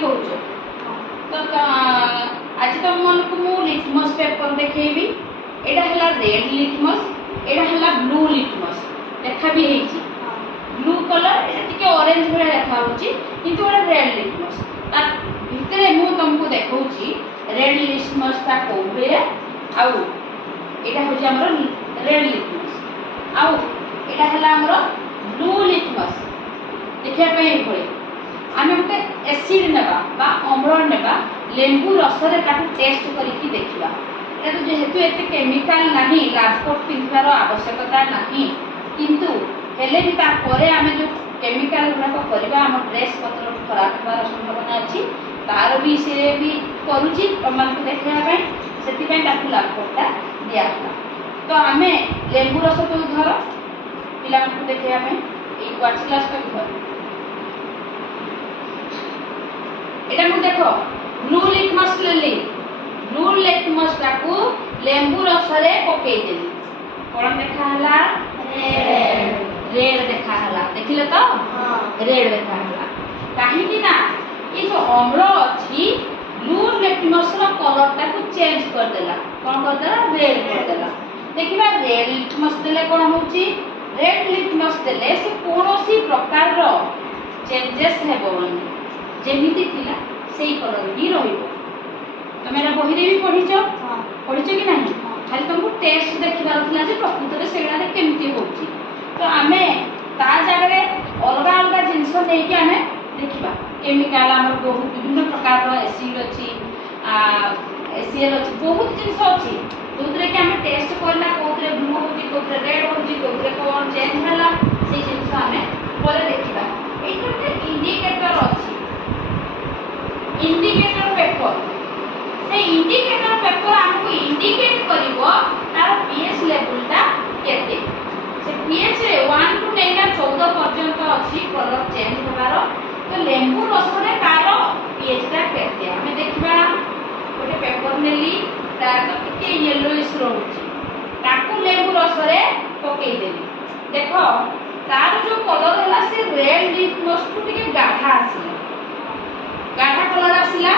कहूछ तो आज तुम मन को मु लिटमस पेपर देखैबी एटा हला रेड लिटमस एटा हला ब्लू लिटमस देखा भी हेची ब्लू कलर एटा टिके ऑरेंज भले देखा होची किंतु एटा रेड लिटमस ता भितरे मु तुमको देखौची रेड लिटमस ता कोबे आउ एटा होची हमर रेड लिटमस आउ एटा हला हमर ब्लू लिटमस देखिया पे भले आमे मते एसिड नेबा बा अम्ल नेबा लेंबू रस रे ताकू टेस्ट करिकि देखिबा एटा जेहेतु एते केमिकल नाही लाजकोट पिंधार आवश्यकता नाही किंतु हेले भी ता परे आमे जो केमिकल गुना करबा हम ड्रेस पत्र खराब होबार संभावना अछि तार भी से भी करूची प्रमाण को देखिया पय सेति पय ताकू लाजकोटा दिया तो आमे लेंबू रस तो धर पिला को देखिया पय ए क्वार्ट क्लास तक धर एटा मु देखो ब्लू लिटमस लेली ब्लू लिटमस ताकू लेंबू रस रे पकई देली कोन देखा हला रेड देखा हला देखिले तो रेड देखा हला काहे कि ना ई जो अम्ल अछि ब्लू लिटमस रो कलर ताकू चेंज कर देला कोन कर देला रेड कर देला देखिबा रेड लिटमस देले कोन होची रेड लिटमस देले से कोनोसी प्रकार रो चेंजेस हेबोनी जेमिति थिला सेही कलर ही रहिबो तमेरा बही रे भी पढिचो कि नाही खाली तुमको टेस्ट देखिबार थिला जे प्रकृत रे सेडा रे केमति होची तो आमे ता जगह रे अलगा अलगा जिंस नै कि आमे देखिबा केमिकल हमर बहुत विभिन्न प्रकार रो एसिड अछि एसीएल अछि बहुत जिंस अछि दोदरे कि आमे टेस्ट करला कोतरे ब्लू होची कोतरे रेड होची कोतरे कोन चेंज होला से जिंस आमे परे देखिबा एटा इंडिकेटर अछि इंडिकेटर पेपर से इंडिकेटर पेपर हमको इंडिकेट करिवो तार पीएच लेवल ता केते से पीएच रे 1 टू लेका 14 पर्यंत अछि कलर चेंज होबार तो लेंबू रस रे तार पीएच ता केते हमें देखिबा ओटे पेपर नेली तार तो टिके येलोइश रहउची ताकू लेंबू रस रे पकई देली देखो तार जो कलर हला से रेड लिटमस टू टिके गाढ़ा आसी गाढ़ा कलर आसिला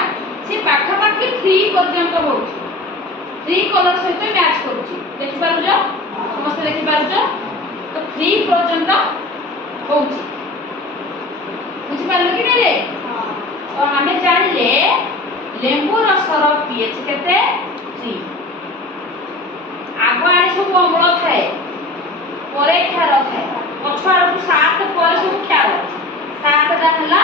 से पाखा पाखी 3 पर्यंत होउची 3 कलर सहित मैच करूची देखि पारु जो समस्त देखि पारु जो तो 3 पर्यंत होउची बुझि पारलो कि रे तो हमें जानिले लेंबू रसर पीएच केते 3 आगो आनी सब अम्ल थाए परे क्षार थाए पछुआ 7 पर सब क्षार 7 टा हला